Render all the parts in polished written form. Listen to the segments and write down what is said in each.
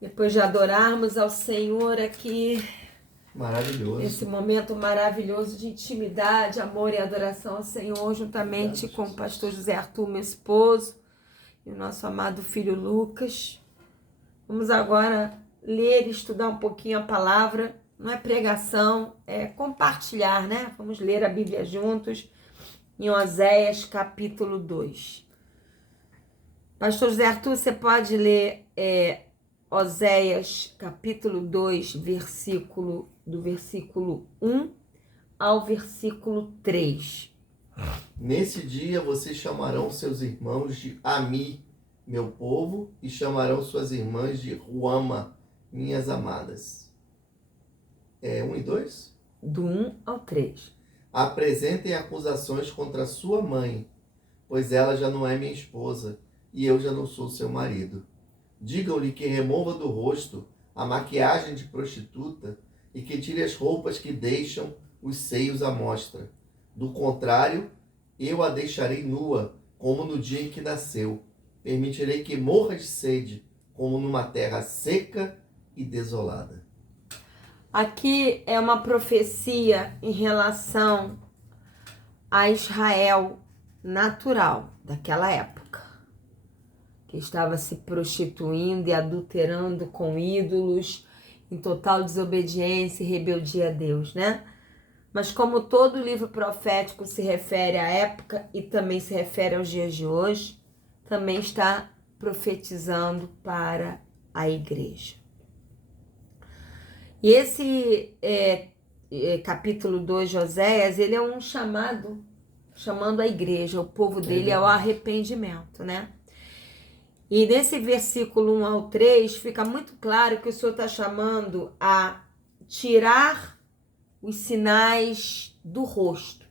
Depois de adorarmos ao Senhor aqui, Maravilhoso. esse momento maravilhoso de intimidade, amor e adoração ao Senhor, juntamente com o pastor José Arthur, meu esposo, e o nosso amado filho Lucas. Vamos agora ler e estudar um pouquinho a palavra. Não é pregação, é compartilhar, né? Vamos ler a Bíblia juntos em Oséias capítulo 2. Pastor José Arthur, você pode ler Oséias capítulo 2, do versículo 1 ao versículo 3. Nesse dia vocês chamarão seus irmãos de Ami, meu povo, e chamarão suas irmãs de Ruama, minhas amadas. 1 e 2? Do 1 ao 3. Apresentem acusações contra sua mãe, pois ela já não é minha esposa, e eu já não sou seu marido. Digam-lhe que remova do rosto a maquiagem de prostituta e que tire as roupas que deixam os seios à mostra. Do contrário, eu a deixarei nua, como no dia em que nasceu. Permitirei que morra de sede, como numa terra seca e desolada. Aqui é uma profecia em relação a Israel natural daquela época, que estava se prostituindo e adulterando com ídolos, em total desobediência e rebeldia a Deus, né? Mas como todo livro profético se refere à época e também se refere aos dias de hoje, também está profetizando para a igreja. E esse capítulo 2 de Oséias, ele é um chamando a igreja, o povo dele ao arrependimento, né? E nesse versículo 1 ao 3, fica muito claro que o Senhor está chamando a tirar os sinais do rosto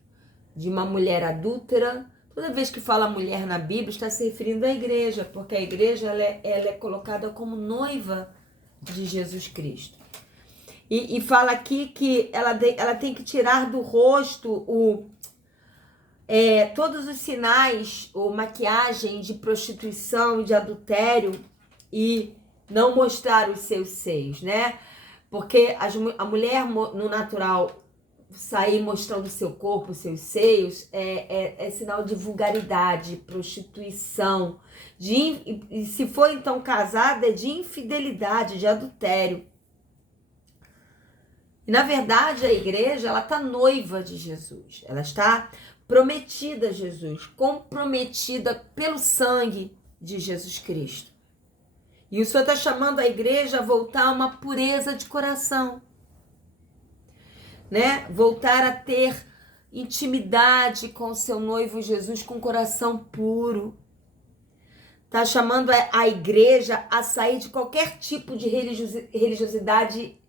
de uma mulher adúltera. Toda vez que fala mulher na Bíblia, está se referindo à igreja, porque a igreja ela é colocada como noiva de Jesus Cristo. E fala aqui que ela tem que tirar do rosto todos os sinais ou maquiagem de prostituição e de adultério e não mostrar os seus seios, né? Porque a mulher no natural sair mostrando o seu corpo, os seus seios, é sinal de vulgaridade, prostituição, e se for então casada, é de infidelidade, de adultério. E na verdade a igreja, ela está noiva de Jesus, ela está prometida a Jesus, comprometida pelo sangue de Jesus Cristo. E o Senhor está chamando a igreja a voltar a uma pureza de coração, né? Voltar a ter intimidade com o seu noivo Jesus com coração puro. Está chamando a igreja a sair de qualquer tipo de religiosidade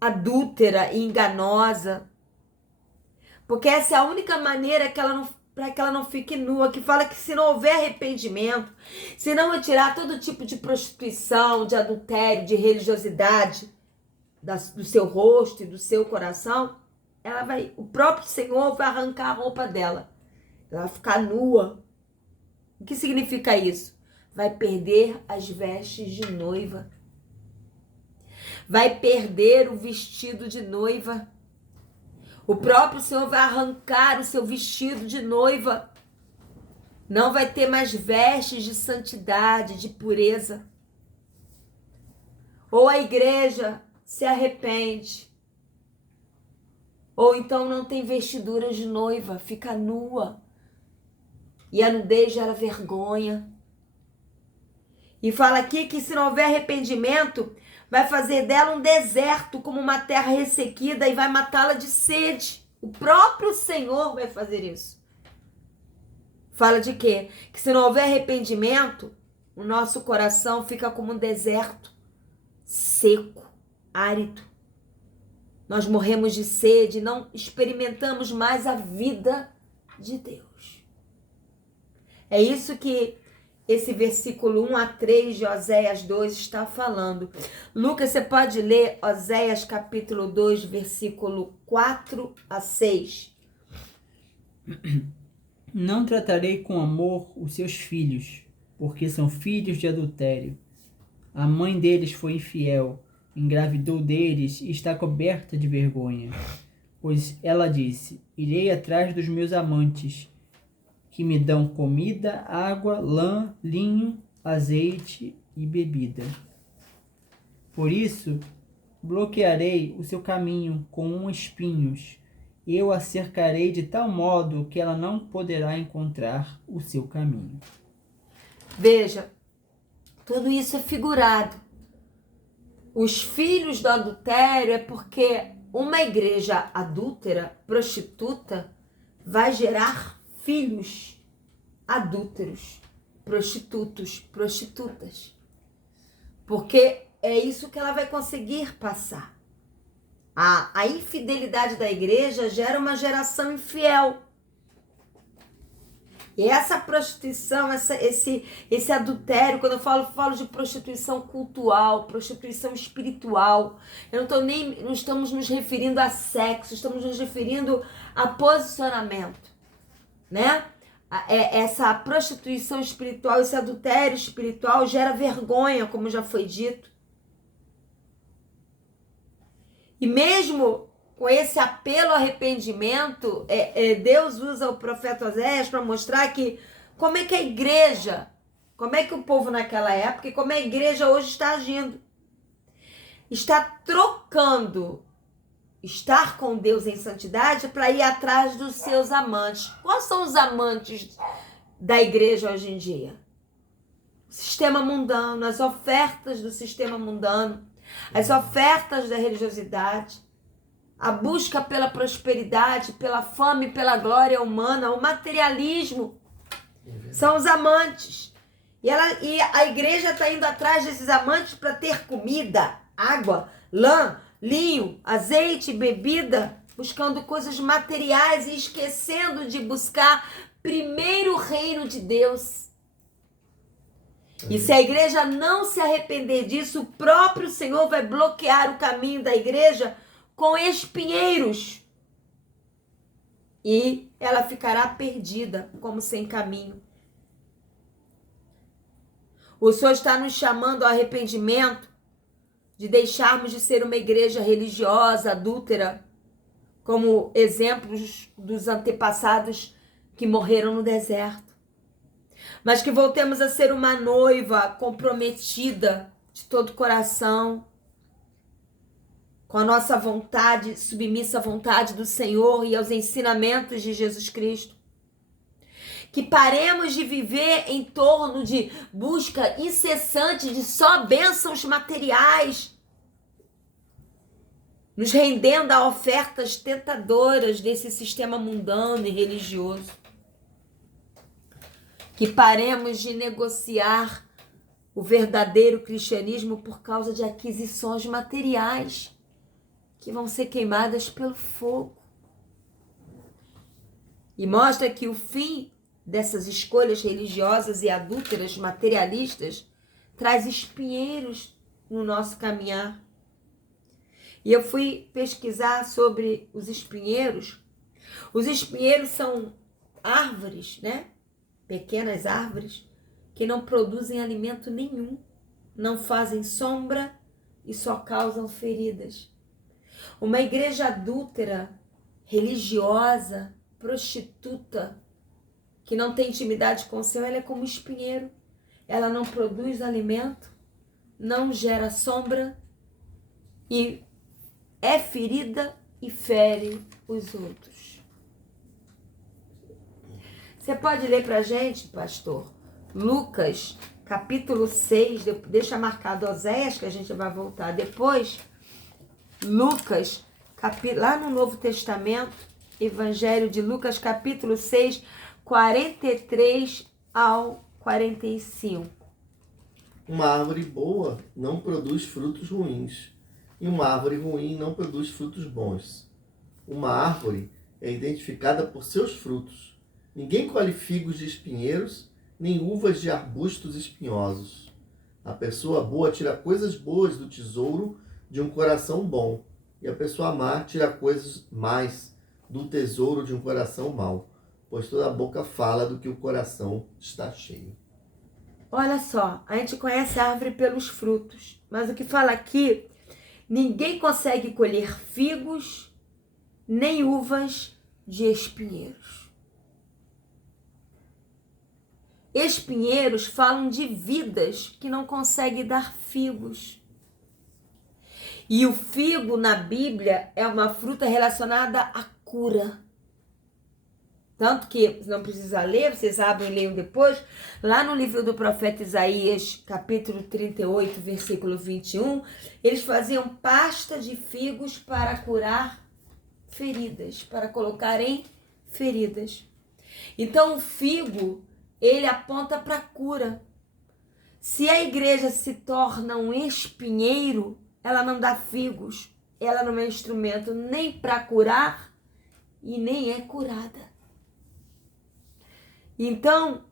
adúltera e enganosa. Porque essa é a única maneira para que ela não fique nua, que fala que se não houver arrependimento, se não retirar todo tipo de prostituição, de adultério, de religiosidade do seu rosto e do seu coração, o próprio Senhor vai arrancar a roupa dela. Ela vai ficar nua. O que significa isso? Vai perder as vestes de noiva. Vai perder o vestido de noiva. O próprio Senhor vai arrancar o seu vestido de noiva. Não vai ter mais vestes de santidade, de pureza. Ou a igreja se arrepende, ou então não tem vestiduras de noiva, fica nua. E a nudez gera vergonha. E fala aqui que se não houver arrependimento, vai fazer dela um deserto, como uma terra ressequida, e vai matá-la de sede. O próprio Senhor vai fazer isso. Fala de quê? Que se não houver arrependimento, o nosso coração fica como um deserto, seco, árido. Nós morremos de sede, não experimentamos mais a vida de Deus. É isso que esse versículo 1 a 3 de Oséias 2 está falando. Lucas, você pode ler Oséias capítulo 2, versículo 4 a 6. Não tratarei com amor os seus filhos, porque são filhos de adultério. A mãe deles foi infiel, engravidou deles e está coberta de vergonha. Pois ela disse: irei atrás dos meus amantes, que me dão comida, água, lã, linho, azeite e bebida. Por isso, bloquearei o seu caminho com espinhos. Eu a cercarei de tal modo que ela não poderá encontrar o seu caminho. Veja, tudo isso é figurado. Os filhos do adultério é porque uma igreja adúltera, prostituta, vai gerar filhos adúlteros, prostitutos, prostitutas. Porque é isso que ela vai conseguir passar. A infidelidade da igreja gera uma geração infiel. E essa prostituição, esse adultério, quando eu falo de prostituição cultural, prostituição espiritual, não estamos nos referindo a sexo, estamos nos referindo a posicionamento, né? Essa prostituição espiritual, esse adultério espiritual gera vergonha, como já foi dito. E mesmo com esse apelo ao arrependimento, Deus usa o profeta Oséias para mostrar que como é que a igreja, como é que o povo naquela época e como a igreja hoje está agindo. Está trocando estar com Deus em santidade para ir atrás dos seus amantes. Quais são os amantes da igreja hoje em dia? O sistema mundano, as ofertas do sistema mundano, as ofertas da religiosidade, a busca pela prosperidade, pela fama e pela glória humana, o materialismo, são os amantes. E a igreja está indo atrás desses amantes para ter comida, água, lã, linho, azeite, bebida, buscando coisas materiais e esquecendo de buscar primeiro o reino de Deus. E se a igreja não se arrepender disso, o próprio Senhor vai bloquear o caminho da igreja com espinheiros. E ela ficará perdida, como sem caminho. O Senhor está nos chamando ao arrependimento, de deixarmos de ser uma igreja religiosa, adúltera, como exemplos dos antepassados que morreram no deserto. Mas que voltemos a ser uma noiva comprometida de todo o coração, com a nossa vontade, submissa à vontade do Senhor e aos ensinamentos de Jesus Cristo. Que paremos de viver em torno de busca incessante de só bênçãos materiais, nos rendendo a ofertas tentadoras desse sistema mundano e religioso. Que paremos de negociar o verdadeiro cristianismo por causa de aquisições materiais que vão ser queimadas pelo fogo. E mostra que o fim dessas escolhas religiosas e adúlteras, materialistas, traz espinheiros no nosso caminhar. E eu fui pesquisar sobre os espinheiros. Os espinheiros são árvores, né? Pequenas árvores que não produzem alimento nenhum, não fazem sombra e só causam feridas. Uma igreja adúltera, religiosa, prostituta, que não tem intimidade com o Senhor, ela é como um espinheiro. Ela não produz alimento, não gera sombra e é ferida e fere os outros. Você pode ler pra gente, pastor, Lucas, capítulo 6, deixa marcado Oséias, que a gente vai voltar depois. Lucas, lá no Novo Testamento, Evangelho de Lucas, capítulo 6, 43 ao 45. Uma árvore boa não produz frutos ruins, e uma árvore ruim não produz frutos bons. Uma árvore é identificada por seus frutos. Ninguém colhe figos de espinheiros, nem uvas de arbustos espinhosos. A pessoa boa tira coisas boas do tesouro de um coração bom, e a pessoa má tira coisas más do tesouro de um coração mau, pois toda a boca fala do que o coração está cheio. Olha só, a gente conhece a árvore pelos frutos, mas o que fala aqui, ninguém consegue colher figos nem uvas de espinheiros. Espinheiros falam de vidas que não conseguem dar figos. E o figo na Bíblia é uma fruta relacionada à cura. Tanto que, não precisa ler, vocês abrem e leiam depois, lá no livro do profeta Isaías, capítulo 38, versículo 21, eles faziam pasta de figos para curar feridas, para colocar em feridas. Então o figo, ele aponta para a cura. Se a igreja se torna um espinheiro, ela não dá figos, ela não é instrumento nem para curar e nem é curada. Então,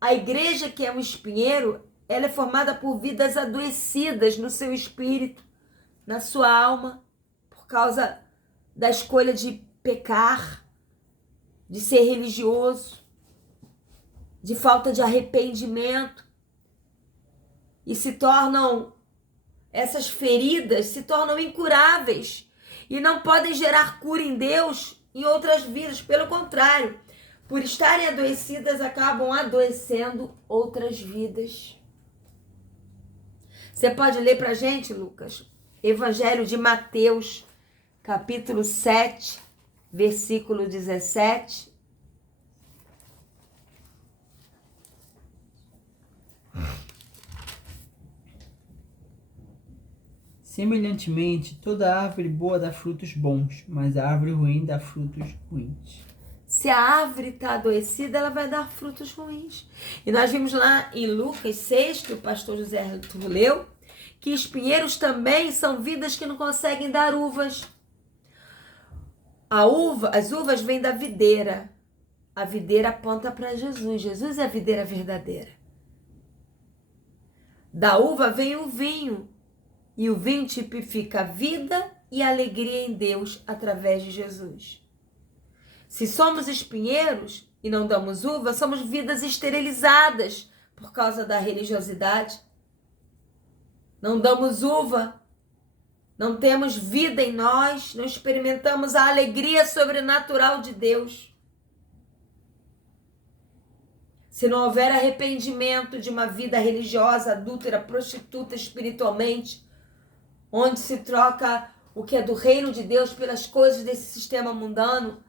a igreja que é um espinheiro, ela é formada por vidas adoecidas no seu espírito, na sua alma, por causa da escolha de pecar, de ser religioso, de falta de arrependimento. E essas feridas se tornam incuráveis e não podem gerar cura em Deus em outras vidas. Pelo contrário, por estarem adoecidas, acabam adoecendo outras vidas. Você pode ler pra gente, Lucas? Evangelho de Mateus, capítulo 7, versículo 17. Semelhantemente, toda árvore boa dá frutos bons, mas a árvore ruim dá frutos ruins. Se a árvore está adoecida, ela vai dar frutos ruins. E nós vimos lá em Lucas 6, que o pastor José leu, que espinheiros também são vidas que não conseguem dar uvas. As uvas vêm da videira. A videira aponta para Jesus. Jesus é a videira verdadeira. Da uva vem o vinho. E o vinho tipifica a vida e a alegria em Deus através de Jesus. Se somos espinheiros e não damos uva, somos vidas esterilizadas por causa da religiosidade. Não damos uva, não temos vida em nós, não experimentamos a alegria sobrenatural de Deus. Se não houver arrependimento de uma vida religiosa, adúltera, prostituta espiritualmente, onde se troca o que é do reino de Deus pelas coisas desse sistema mundano,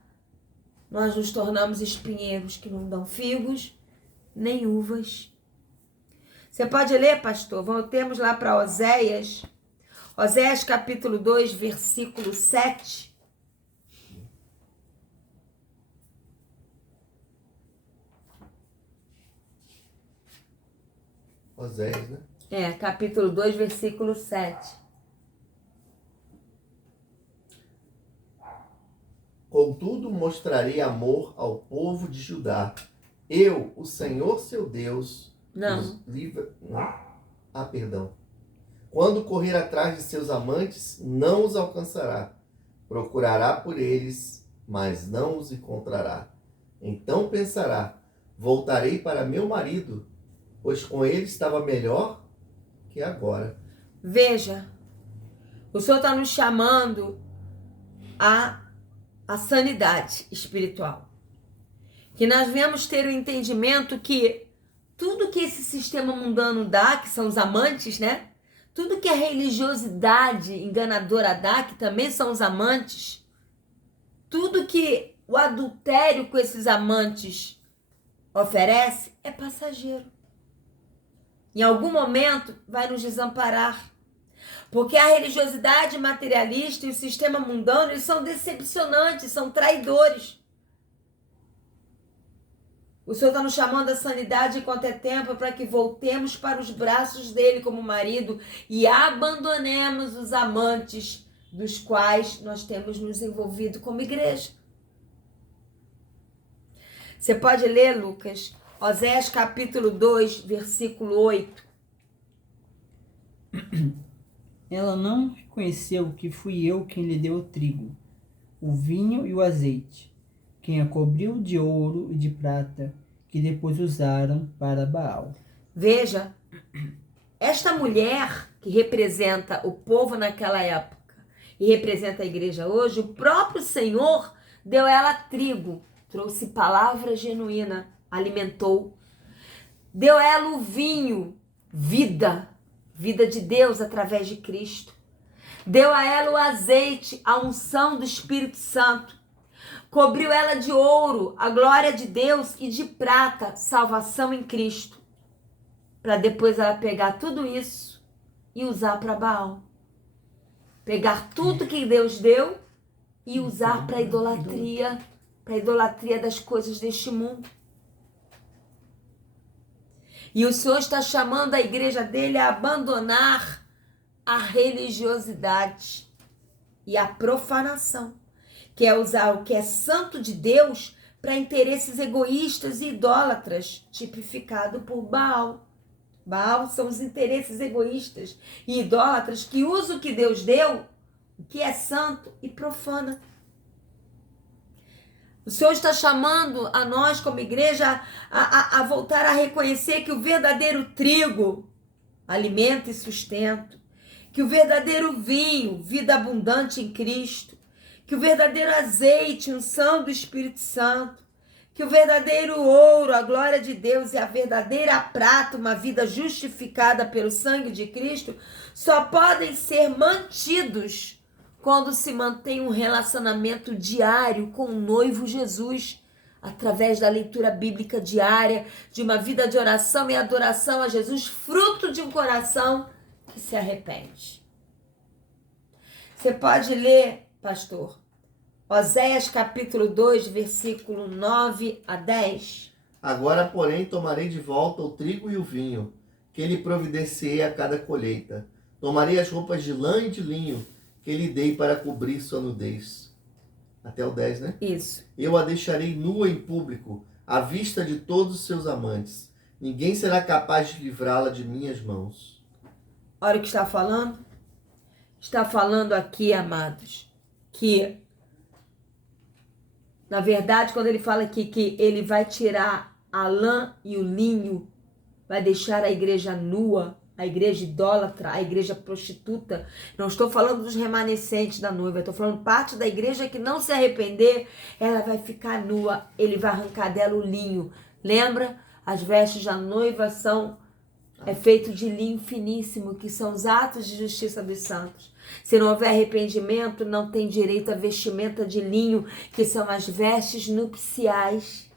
nós nos tornamos espinheiros que não dão figos nem uvas. Você pode ler, pastor? Voltemos lá para Oséias. Oséias capítulo 2, versículo 7. Oséias, né? Capítulo 2, versículo 7. Contudo, mostrarei amor ao povo de Judá. Eu, o Senhor seu Deus, os livra... Perdão. Quando correr atrás de seus amantes, não os alcançará. Procurará por eles, mas não os encontrará. Então pensará: voltarei para meu marido, pois com ele estava melhor que agora. Veja, o Senhor está nos chamando a sanidade espiritual. Que nós venhamos ter o entendimento que tudo que esse sistema mundano dá, que são os amantes, né? Tudo que a religiosidade enganadora dá, que também são os amantes, tudo que o adultério com esses amantes oferece é passageiro. Em algum momento vai nos desamparar. Porque a religiosidade materialista e o sistema mundano, eles são decepcionantes, são traidores. O Senhor está nos chamando à sanidade enquanto é tempo para que voltemos para os braços dele como marido e abandonemos os amantes dos quais nós temos nos envolvido como igreja. Você pode ler, Lucas, Oséias capítulo 2, versículo 8. Ela não reconheceu que fui eu quem lhe deu o trigo, o vinho e o azeite, quem a cobriu de ouro e de prata, que depois usaram para Baal. Veja, esta mulher que representa o povo naquela época e representa a igreja hoje, o próprio Senhor deu a ela trigo, trouxe palavra genuína, alimentou. Deu a ela o vinho, vida de Deus através de Cristo. Deu a ela o azeite, a unção do Espírito Santo. Cobriu ela de ouro, a glória de Deus, e de prata, salvação em Cristo. Para depois ela pegar tudo isso e usar para Baal. Pegar tudo que Deus deu e usar para idolatria das coisas deste mundo. E o Senhor está chamando a igreja dele a abandonar a religiosidade e a profanação, que é usar o que é santo de Deus para interesses egoístas e idólatras, tipificado por Baal. Baal são os interesses egoístas e idólatras que usam o que Deus deu, o que é santo, e profana. O Senhor está chamando a nós, como igreja, a voltar a reconhecer que o verdadeiro trigo, alimento e sustento, que o verdadeiro vinho, vida abundante em Cristo, que o verdadeiro azeite, unção do Espírito Santo, que o verdadeiro ouro, a glória de Deus, e a verdadeira prata, uma vida justificada pelo sangue de Cristo, só podem ser mantidos quando se mantém um relacionamento diário com o noivo Jesus, através da leitura bíblica diária, de uma vida de oração e adoração a Jesus, fruto de um coração que se arrepende. Você pode ler, pastor, Oséias capítulo 2, versículo 9 a 10. Agora, porém, tomarei de volta o trigo e o vinho, que lhe providenciei a cada colheita. Tomarei as roupas de lã e de linho, que lhe dei para cobrir sua nudez. Até o 10, né? Isso. Eu a deixarei nua em público, à vista de todos os seus amantes. Ninguém será capaz de livrá-la de minhas mãos. Olha o que está falando. Está falando aqui, amados, que, na verdade, quando ele fala aqui que ele vai tirar a lã e o linho, vai deixar a igreja nua, a igreja idólatra, a igreja prostituta. Não estou falando dos remanescentes da noiva, estou falando parte da igreja que não se arrepender, ela vai ficar nua, ele vai arrancar dela o linho. Lembra? As vestes da noiva é feito de linho finíssimo, que são os atos de justiça dos santos. Se não houver arrependimento, não tem direito à vestimenta de linho, que são as vestes nupciais.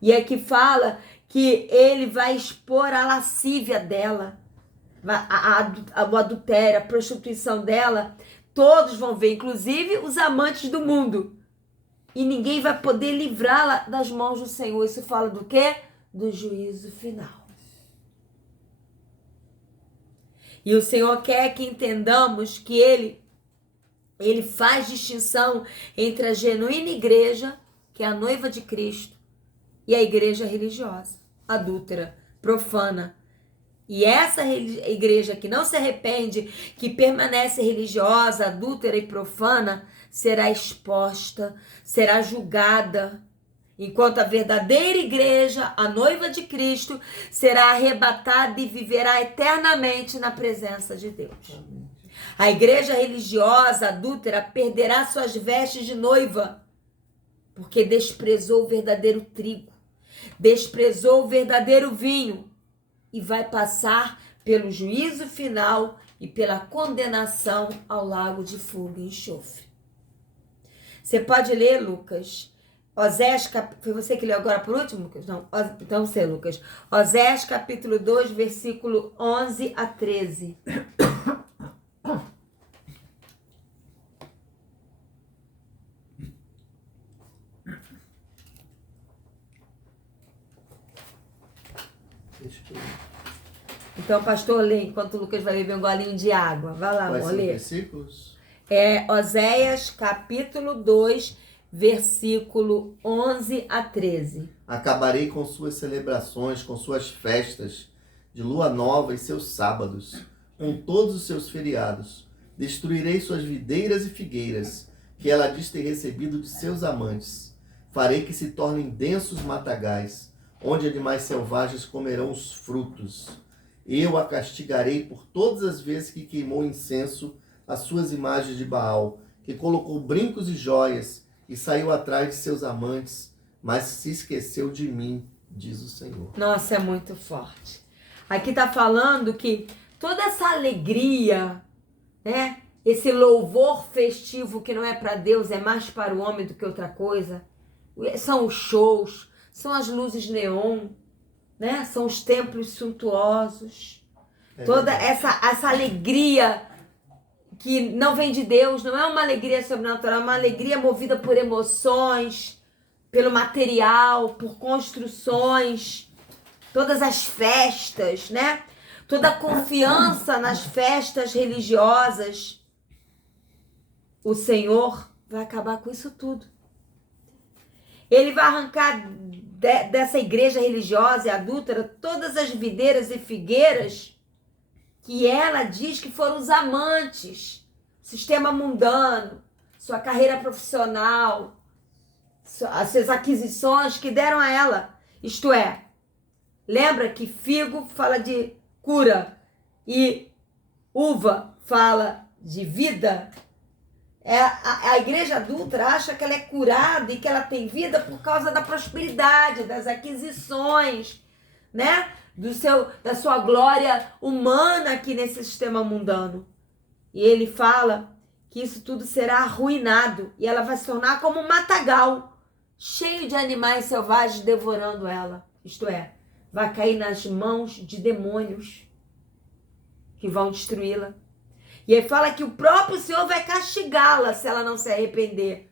E é que fala que ele vai expor a lascívia dela, o adultério, a prostituição dela. Todos vão ver, inclusive os amantes do mundo. E ninguém vai poder livrá-la das mãos do Senhor. Isso fala do quê? Do juízo final. E o Senhor quer que entendamos que Ele faz distinção entre a genuína igreja, que é a noiva de Cristo, e a igreja religiosa, adúltera, profana. E essa igreja que não se arrepende, que permanece religiosa, adúltera e profana, será exposta, será julgada. Enquanto a verdadeira igreja, a noiva de Cristo, será arrebatada e viverá eternamente na presença de Deus. Amém. A igreja religiosa, adúltera, perderá suas vestes de noiva, porque desprezou o verdadeiro trigo, desprezou o verdadeiro vinho, e vai passar pelo juízo final e pela condenação ao lago de fogo e enxofre. Você pode ler, Lucas, Oséias, foi você que leu agora por último, Lucas? Não, então você, Lucas. Oséias capítulo 2, versículo 11 a 13. Então, pastor, lê, enquanto o Lucas vai beber um golinho de água. Vai lá, amor, lê. Versículos? Oséias capítulo 2, versículo 11 a 13. Acabarei com suas celebrações, com suas festas de lua nova e seus sábados, com todos os seus feriados. Destruirei suas videiras e figueiras, que ela diz ter recebido de seus amantes. Farei que se tornem densos matagais, onde animais selvagens comerão os frutos. Eu a castigarei por todas as vezes que queimou incenso às suas imagens de Baal, que colocou brincos e joias e saiu atrás de seus amantes, mas se esqueceu de mim, diz o Senhor. Nossa, é muito forte. Aqui está falando que toda essa alegria, né? Esse louvor festivo que não é para Deus, é mais para o homem do que outra coisa. São os shows, são as luzes neon, né? São os templos suntuosos. Toda essa alegria que não vem de Deus, não é uma alegria sobrenatural, é uma alegria movida por emoções, pelo material, por construções, todas as festas, né? Toda a confiança nas festas religiosas. O Senhor vai acabar com isso tudo. Ele vai arrancar dessa igreja religiosa e adúltera todas as videiras e figueiras que ela diz que foram os amantes, sistema mundano, sua carreira profissional, as suas aquisições que deram a ela. Isto é, lembra que figo fala de cura e uva fala de vida? A igreja adúltera acha que ela é curada e que ela tem vida por causa da prosperidade, das aquisições, né? Da sua glória humana aqui nesse sistema mundano. E ele fala que isso tudo será arruinado e ela vai se tornar como um matagal, cheio de animais selvagens devorando ela. Isto é, vai cair nas mãos de demônios que vão destruí-la. E ele fala que o próprio Senhor vai castigá-la se ela não se arrepender.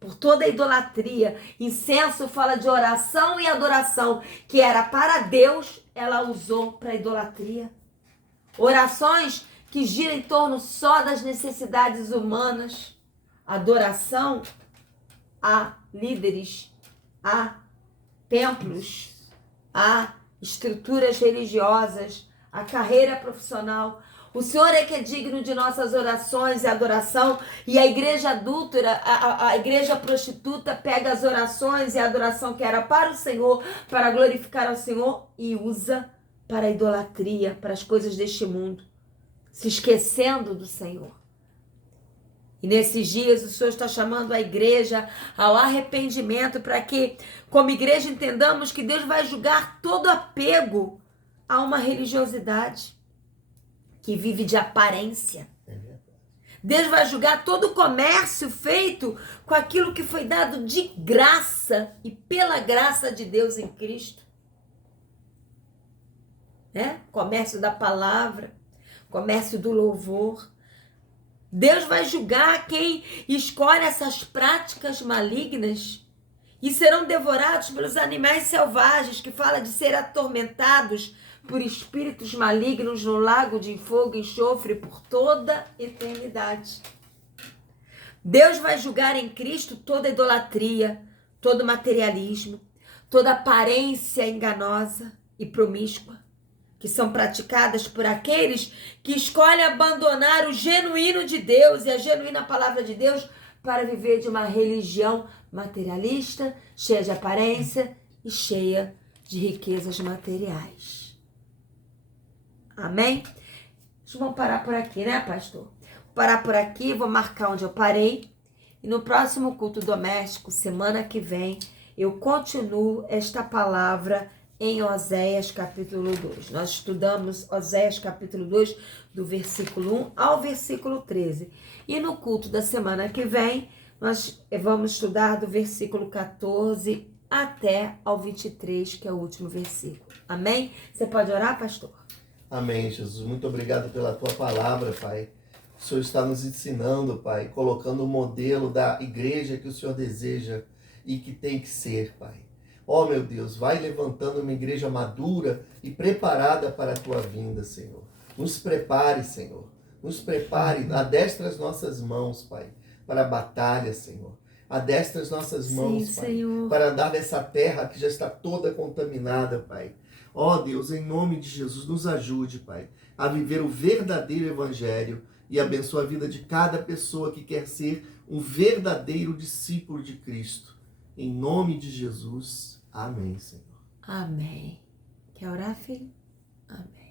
Por toda a idolatria. Incenso fala de oração e adoração, que era para Deus, ela usou para idolatria. Orações que giram em torno só das necessidades humanas. Adoração a líderes, a templos, a estruturas religiosas, a carreira profissional. O Senhor é que é digno de nossas orações e adoração, e a igreja adúltera, a igreja prostituta pega as orações e a adoração que era para o Senhor, para glorificar ao Senhor, e usa para a idolatria, para as coisas deste mundo, se esquecendo do Senhor. E nesses dias o Senhor está chamando a igreja ao arrependimento, para que, como igreja, entendamos que Deus vai julgar todo apego a uma religiosidade que vive de aparência. Deus vai julgar todo o comércio feito com aquilo que foi dado de graça e pela graça de Deus em Cristo. Né? Comércio da palavra, comércio do louvor. Deus vai julgar quem escolhe essas práticas malignas e serão devorados pelos animais selvagens, que fala de ser atormentados por espíritos malignos no lago de fogo e enxofre por toda eternidade. Deus vai julgar em Cristo toda idolatria, todo materialismo, toda aparência enganosa e promíscua, que são praticadas por aqueles que escolhem abandonar o genuíno de Deus e a genuína palavra de Deus para viver de uma religião materialista, cheia de aparência e cheia de riquezas materiais. Amém? Vamos parar por aqui, né, pastor? Vou parar por aqui, vou marcar onde eu parei. E no próximo culto doméstico, semana que vem, eu continuo esta palavra em Oséias capítulo 2. Nós estudamos Oséias capítulo 2, do versículo 1 ao versículo 13. E no culto da semana que vem, nós vamos estudar do versículo 14 até ao 23, que é o último versículo. Amém? Você pode orar, pastor? Amém, Jesus. Muito obrigado pela tua palavra, Pai. O Senhor está nos ensinando, Pai, colocando o modelo da igreja que o Senhor deseja e que tem que ser, Pai. Ó, meu Deus, vai levantando uma igreja madura e preparada para a tua vinda, Senhor. Nos prepare, Senhor. Nos prepare, adestra as nossas mãos, Pai, para a batalha, Senhor. Adestra as nossas mãos, Sim, Pai, Senhor, para andar nessa terra que já está toda contaminada, Pai. Ó Deus, em nome de Jesus, nos ajude, Pai, a viver o verdadeiro evangelho e abençoa a vida de cada pessoa que quer ser um verdadeiro discípulo de Cristo. Em nome de Jesus. Amém, Senhor. Amém. Quer orar, filho? Amém.